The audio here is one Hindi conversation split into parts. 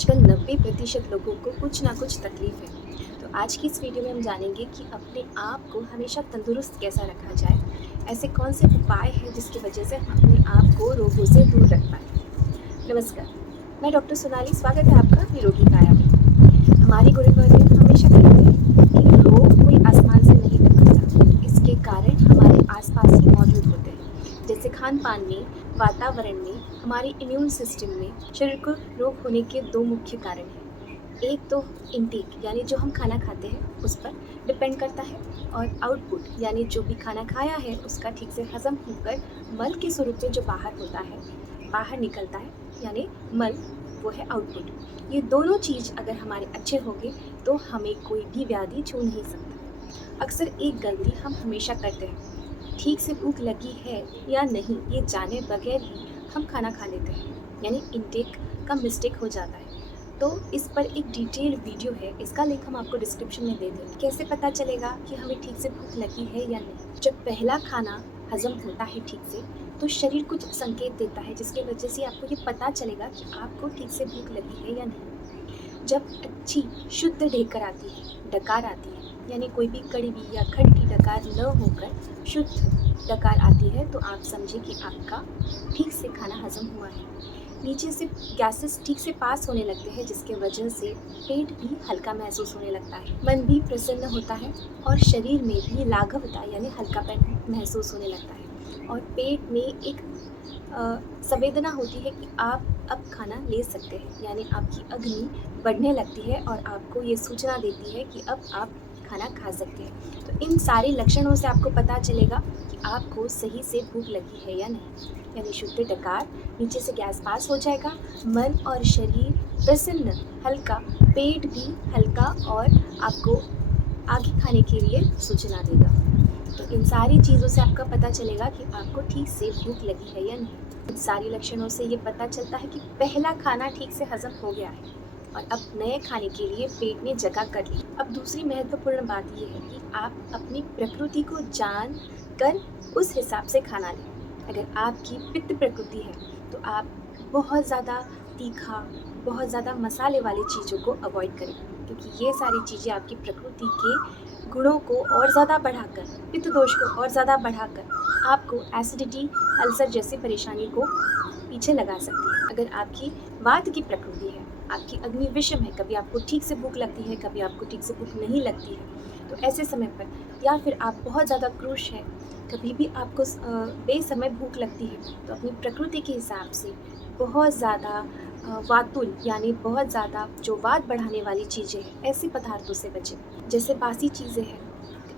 आजकल 90% लोगों को कुछ ना कुछ तकलीफ है। तो आज की इस वीडियो में हम जानेंगे कि अपने आप को हमेशा तंदुरुस्त कैसा रखा जाए। ऐसे कौन से उपाय हैं जिसकी वजह से हम अपने आप को रोगों से दूर रख पाएँ। नमस्कार, मैं डॉक्टर सोनाली, स्वागत है आपका निरोगी काया में। हमारे गुरुवर्ग हमेशा कहते हैं कि रोग कोई आसमान से नहीं टपकता, इसके कारण हमारे आसपास ही मौजूद होते हैं। जैसे खान पान में, वातावरण में, हमारे इम्यून सिस्टम में शरीर को रोग होने के दो मुख्य कारण हैं। एक तो इनटेक यानी जो हम खाना खाते हैं उस पर डिपेंड करता है, और आउटपुट यानी जो भी खाना खाया है उसका ठीक से हजम होकर मल के स्वरूप में जो बाहर होता है, बाहर निकलता है, यानी मल, वो है आउटपुट। ये दोनों चीज़ अगर हमारे अच्छे होंगे तो हमें कोई भी व्याधि छू नहीं सकता। अक्सर एक गलती हम हमेशा करते हैं, ठीक से भूख लगी है या नहीं ये जाने बगैर ही हम खाना खा लेते हैं, यानी इनटेक का मिस्टेक हो जाता है। तो इस पर एक डिटेल वीडियो है, इसका लिंक हम आपको डिस्क्रिप्शन में दे देंगे। कैसे पता चलेगा कि हमें ठीक से भूख लगी है या नहीं। जब पहला खाना हजम होता है ठीक से तो शरीर कुछ संकेत देता है जिसकी वजह से आपको ये पता चलेगा कि आपको ठीक से भूख लगी है या नहीं। जब अच्छी शुद्ध ढेकर आती है, डकार आती है, यानी कोई भी कड़वी या खट्टी डकार न होकर शुद्ध डकार आती है, तो आप समझिए कि आपका ठीक से खाना हजम हुआ है। नीचे से गैसेस ठीक से पास होने लगते हैं जिसके वजह से पेट भी हल्का महसूस होने लगता है, मन भी प्रसन्न होता है और शरीर में भी लाघवता यानी हल्कापन महसूस होने लगता है, और पेट में एक संवेदना होती है कि आप अब खाना ले सकते हैं, यानी आपकी अग्नि बढ़ने लगती है और आपको ये सूचना देती है कि अब आप खाना खा सकते हैं। तो इन सारे लक्षणों से आपको पता चलेगा कि आपको सही से भूख लगी है या नहीं। यानी शुद्ध डकार, नीचे से गैस पास हो जाएगा, मन और शरीर प्रसन्न, हल्का, पेट भी हल्का और आपको आगे खाने के लिए सूचना देगा। तो इन सारी चीज़ों से आपका पता चलेगा कि आपको ठीक से भूख लगी है या नहीं। इन सारी लक्षणों से ये पता चलता है कि पहला खाना ठीक से हजम हो गया है और अब नए खाने के लिए पेट ने जगह कर ली। अब दूसरी महत्वपूर्ण बात यह है कि आप अपनी प्रकृति को जान कर उस हिसाब से खाना लें। अगर आपकी पित्त प्रकृति है तो आप बहुत ज़्यादा तीखा, बहुत ज़्यादा मसाले वाली चीज़ों को अवॉइड करें, क्योंकि ये सारी चीज़ें आपकी प्रकृति के गुणों को और ज़्यादा बढ़ाकर, पित्त दोष को और ज़्यादा बढ़ाकर आपको एसिडिटी, अल्सर जैसी परेशानी को पीछे लगा सकती है। अगर आपकी वात की प्रकृति है, आपकी अग्नि विषम है, कभी आपको ठीक से भूख लगती है, कभी आपको ठीक से भूख नहीं लगती है, तो ऐसे समय पर, या फिर आप बहुत ज़्यादा क्रूश है, कभी भी आपको बेसमय भूख लगती है, तो अपनी प्रकृति के हिसाब से बहुत ज़्यादा वातुल यानी बहुत ज़्यादा जो वात बढ़ाने वाली चीज़ें हैं, ऐसे पदार्थों से बचें। जैसे बासी चीज़ें हैं,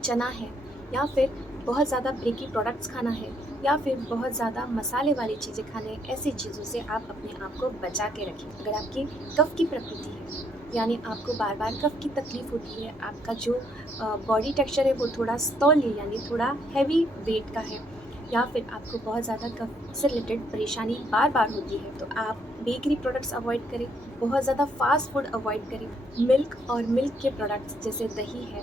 चना है, या फिर बहुत ज़्यादा बेकरी प्रोडक्ट्स खाना है, या फिर बहुत ज़्यादा मसाले वाली चीज़ें खाने हैं, ऐसी चीज़ों से आप अपने आप को बचा के रखें। अगर आपकी कफ की प्रकृति है, यानी आपको बार बार कफ की तकलीफ़ होती है, आपका जो बॉडी टेक्सचर है वो थोड़ा स्थूल यानी थोड़ा हैवी वेट का है, या फिर आपको बहुत ज़्यादा कफ से रिलेटेड परेशानी बार बार होती है, तो आप बेकरी प्रोडक्ट्स अवॉइड करें, बहुत ज़्यादा फास्ट फूड अवॉइड करें, मिल्क और मिल्क के प्रोडक्ट्स जैसे दही है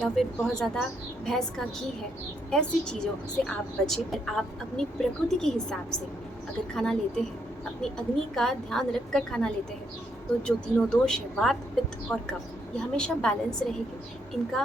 या फिर बहुत ज़्यादा भैंस का घी है, ऐसी चीज़ों से आप बचें। आप अपनी प्रकृति के हिसाब से अगर खाना लेते हैं, अपनी अग्नि का ध्यान रख कर खाना लेते हैं, तो जो तीनों दोष है, वात, पित्त और कफ, ये हमेशा बैलेंस रहेगी। इनका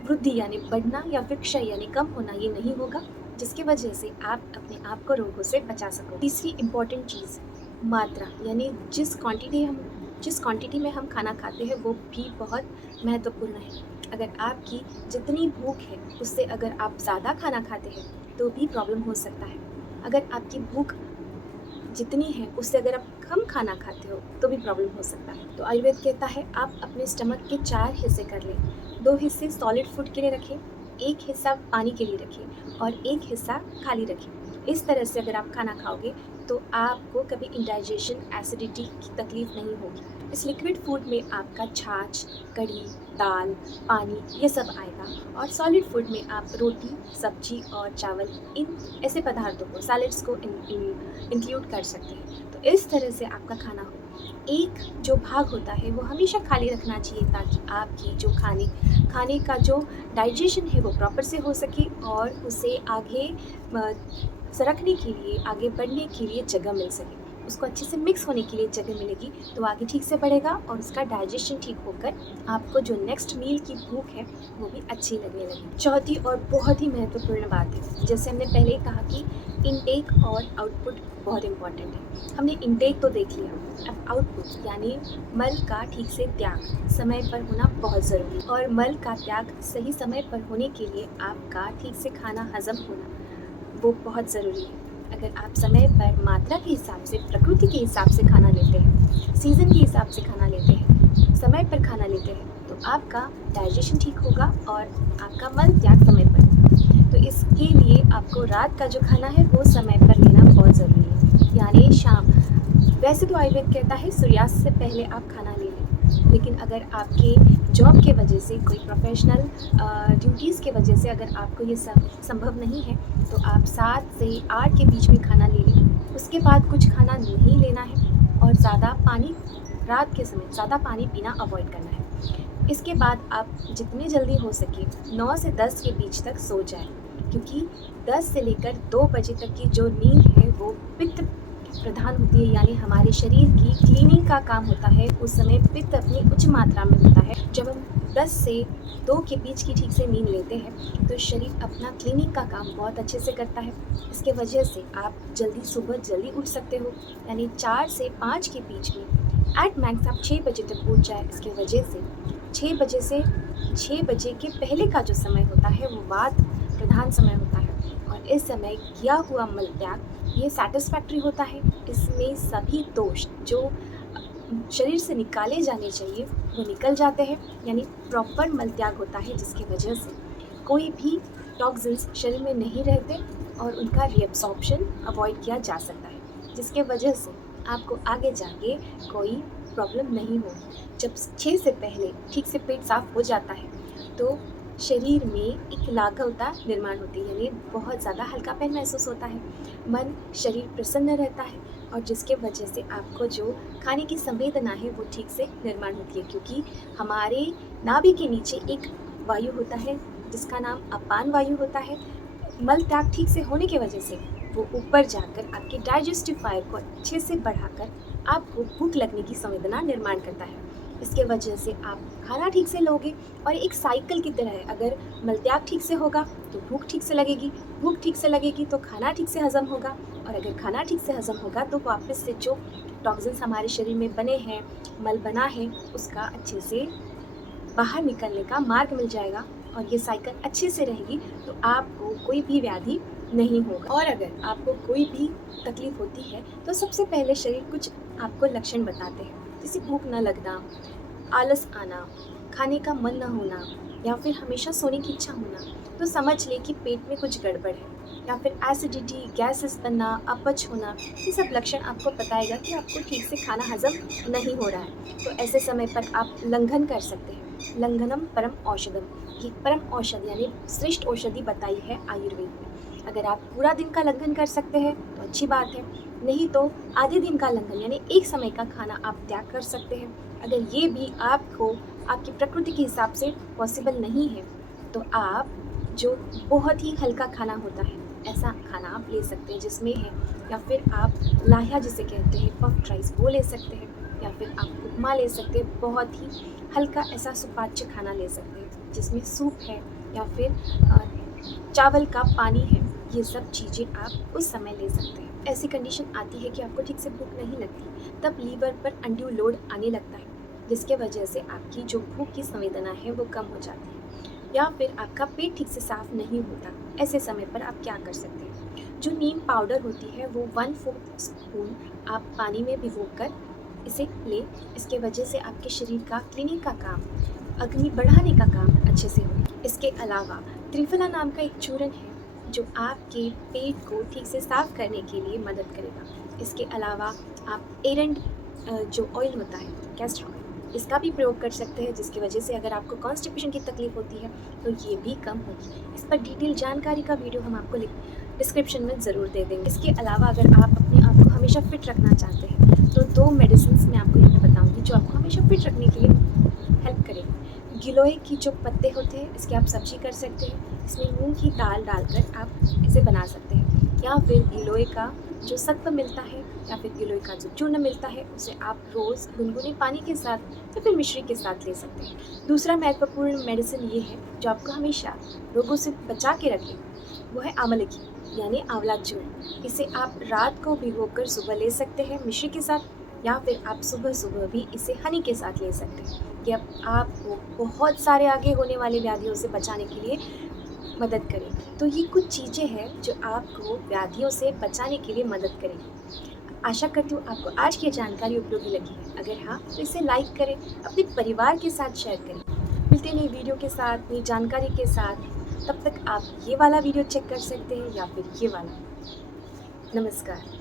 वृद्धि यानी बढ़ना या फिर क्षय यानी कम होना ये नहीं होगा, जिसकी वजह से आप अपने आप को रोगों से बचा सको। तीसरी इम्पॉर्टेंट चीज़ मात्रा, यानी जिस क्वांटिटी में हम खाना खाते हैं वो भी बहुत महत्वपूर्ण है। अगर आपकी जितनी भूख है उससे अगर आप ज़्यादा खाना खाते हैं तो भी प्रॉब्लम हो सकता है। अगर आपकी भूख जितनी है उससे अगर आप कम खाना खाते हो तो भी प्रॉब्लम हो सकता है। तो आयुर्वेद कहता है आप अपने स्टमक के 4 हिस्से कर लें। 2 हिस्से सॉलिड फूड के लिए रखें, 1 हिस्सा पानी के लिए रखें और 1 हिस्सा खाली रखें। इस तरह से अगर आप खाना खाओगे तो आपको कभी इंडाइजेशन, एसिडिटी की तकलीफ नहीं होगी। इस लिक्विड फूड में आपका छाछ, कढ़ी, दाल, पानी ये सब आएगा, और सॉलिड फूड में आप रोटी, सब्जी और चावल, इन ऐसे पदार्थों को, सैलेड्स को इंक्लूड कर सकते हैं। तो इस तरह से आपका खाना हो। एक जो भाग होता है वो हमेशा खाली रखना चाहिए ताकि आपकी जो खाने का जो डाइजेशन है वो प्रॉपर से हो सके और उसे आगे सरकने के लिए, आगे बढ़ने के लिए जगह मिल सके। उसको अच्छे से मिक्स होने के लिए जगह मिलेगी तो आगे ठीक से बढ़ेगा और उसका डाइजेशन ठीक होकर आपको जो नेक्स्ट मील की भूख है वो भी अच्छी लगने लगी। चौथी और बहुत ही महत्वपूर्ण बात है, जैसे हमने पहले ही कहा कि इनटेक और आउटपुट बहुत इंपॉर्टेंट है। हमने इनटेक तो देख लिया, अब आउटपुट यानी मल का ठीक से त्याग समय पर होना बहुत ज़रूरी है। और मल का त्याग सही समय पर होने के लिए आपका ठीक से खाना हजम होना वो बहुत ज़रूरी है। अगर आप समय पर मात्रा के हिसाब से, प्रकृति के हिसाब से खाना लेते हैं, सीज़न के हिसाब से खाना लेते हैं, समय पर खाना लेते हैं, तो आपका डाइजेशन ठीक होगा और आपका मल त्याग समय पर होगा। तो इसके लिए आपको रात का जो खाना है वो समय पर लेना बहुत ज़रूरी है, यानी शाम। वैसे तो आयुर्वेद कहता है सूर्यास्त से पहले आप खाना ले लें, लेकिन अगर आपके जॉब के वजह से, कोई प्रोफेशनल ड्यूटीज़ के वजह से अगर आपको ये सब संभव नहीं है तो आप 7 से 8 के बीच में खाना ले लें। उसके बाद कुछ खाना नहीं लेना है और ज़्यादा पानी, रात के समय ज़्यादा पानी पीना अवॉइड करना है। इसके बाद आप जितने जल्दी हो सके 9 से 10 के बीच तक सो जाएं, क्योंकि 10 से लेकर 2 बजे तक की जो नींद है वो पित्त प्रधान होती है, यानी हमारे शरीर की क्लीनिंग का काम होता है। उस समय पित्त अपनी उच्च मात्रा में होता है। जब हम 10 से 2 के बीच की ठीक से नींद लेते हैं तो शरीर अपना क्लीनिंग का काम बहुत अच्छे से करता है। इसके वजह से आप सुबह जल्दी उठ सकते हो, यानी 4 से 5 के बीच में, एट मैक्स आप 6 बजे तक उठ जाए। इसके वजह से 6 बजे के पहले का जो समय होता है वो वात प्रधान समय होता है और इस समय किया हुआ मल त्याग ये सेटिस्फैक्ट्री होता है। इसमें सभी दोष जो शरीर से निकाले जाने चाहिए वो निकल जाते हैं, यानी प्रॉपर मल त्याग होता है, जिसकी वजह से कोई भी टॉक्सिन्स शरीर में नहीं रहते और उनका रीअब्सॉर्प्शन अवॉइड किया जा सकता है, जिसके वजह से आपको आगे जाके कोई प्रॉब्लम नहीं होगी। जब 6 से पहले ठीक से पेट साफ हो जाता है तो शरीर में एक लाघवता निर्माण होती है, यानी बहुत ज़्यादा हल्कापन महसूस होता है, मन शरीर प्रसन्न रहता है और जिसके वजह से आपको जो खाने की संवेदना है वो ठीक से निर्माण होती है, क्योंकि हमारे नाभि के नीचे एक वायु होता है जिसका नाम अपान वायु होता है। मल त्याग ठीक से होने की वजह से वो ऊपर जाकर आपके डाइजेस्टिव फायर को अच्छे से बढ़ाकर आपको भूख लगने की संवेदना निर्माण करता है। इसके वजह से आप खाना ठीक से लोगे और एक साइकिल की तरह है। अगर मल त्याग ठीक से होगा तो भूख ठीक से लगेगी, भूख ठीक से लगेगी तो खाना ठीक से हजम होगा और अगर खाना ठीक से हजम होगा तो वापस से जो टॉक्सिन्स हमारे शरीर में बने हैं, मल बना है, उसका अच्छे से बाहर निकलने का मार्ग मिल जाएगा और ये साइकिल अच्छे से रहेगी तो आपको कोई भी व्याधि नहीं होगा। और अगर आपको कोई भी तकलीफ होती है तो सबसे पहले शरीर कुछ आपको लक्षण बताते हैं, जैसे भूख न लगना, आलस आना, खाने का मन न होना या फिर हमेशा सोने की इच्छा होना, तो समझ ले कि पेट में कुछ गड़बड़ है। या फिर एसिडिटी, गैसेस बनना, अपच होना, ये सब लक्षण आपको बताएगा कि आपको ठीक से खाना हजम नहीं हो रहा है। तो ऐसे समय पर आप लंघन कर सकते हैं। लंघनम परम औषधम, ये परम औषधि यानी श्रेष्ठ औषधि बताई है आयुर्वेद में। अगर आप पूरा दिन का लंघन कर सकते हैं तो अच्छी बात है, नहीं तो आधे दिन का लंघन यानी एक समय का खाना आप त्याग कर सकते हैं। अगर ये भी आपको आपकी प्रकृति के हिसाब से पॉसिबल नहीं है तो आप जो बहुत ही हल्का खाना होता है ऐसा खाना आप ले सकते हैं जिसमें है, या फिर आप लाहिया जिसे कहते हैं पफ्ड राइस वो ले सकते हैं, या फिर आप उपमा ले सकते हैं, बहुत ही हल्का ऐसा सुपाच्य खाना ले सकते हैं जिसमें सूप है या फिर चावल का पानी है। ये सब चीज़ें आप उस समय ले सकते हैं। ऐसी कंडीशन आती है कि आपको ठीक से भूख नहीं लगती, तब लीवर पर अनड्यू लोड आने लगता है, जिसके वजह से आपकी जो भूख की संवेदना है वो कम हो जाती है, या फिर आपका पेट ठीक से साफ नहीं होता। ऐसे समय पर आप क्या कर सकते हैं, जो नीम पाउडर होती है वो 1/4 स्पून आप पानी में भिगोकर इसे लें। इसके वजह से आपके शरीर का क्लीनिंग का काम, अग्नि बढ़ाने का काम अच्छे से हो। इसके अलावा त्रिफला नाम का एक चूर्ण है जो आपके पेट को ठीक से साफ करने के लिए मदद करेगा। इसके अलावा आप एरंड जो ऑयल होता है, कैस्टर ऑयल, इसका भी प्रयोग कर सकते हैं, जिसकी वजह से अगर आपको कॉन्स्टिपेशन की तकलीफ होती है तो ये भी कम होगी। इस पर डिटेल जानकारी का वीडियो हम आपको डिस्क्रिप्शन में ज़रूर दे देंगे। इसके अलावा अगर आप अपने आप को हमेशा फिट रखना चाहते हैं तो 2 मेडिसिन मैं आपको यहाँ पे बताऊँगी जो आपको हमेशा फिट रखने के लिए हेल्प करेगी। गिलोय की जो पत्ते होते हैं इसकी आप सब्जी कर सकते हैं, इसमें मूंग की दाल डालकर आप इसे बना सकते हैं, या फिर गिलोय का जो सत्व मिलता है या फिर गिलोय का जो चूर्ण मिलता है उसे आप रोज़ गुनगुने पानी के साथ या फिर मिश्री के साथ ले सकते हैं। दूसरा महत्वपूर्ण मेडिसिन ये है जो आपको हमेशा रोगों से बचा के रखे, वो है आंवले की यानी आंवला चूर्ण। इसे आप रात को भिगोकर सुबह ले सकते हैं मिश्री के साथ, या फिर आप सुबह सुबह भी इसे हनी के साथ ले सकते हैं। कि अब आपको बहुत सारे आगे होने वाले व्याधियों से बचाने के लिए मदद करें। तो ये कुछ चीज़ें हैं जो आपको व्याधियों से बचाने के लिए मदद करेंगी। आशा करती हूँ आपको आज की जानकारी उपयोगी लगी है। अगर हाँ तो इसे लाइक करें, अपने परिवार के साथ शेयर करें। मिलते हैं नई वीडियो के साथ, नई जानकारी के साथ। तब तक आप ये वाला वीडियो चेक कर सकते हैं या फिर ये वाला। नमस्कार।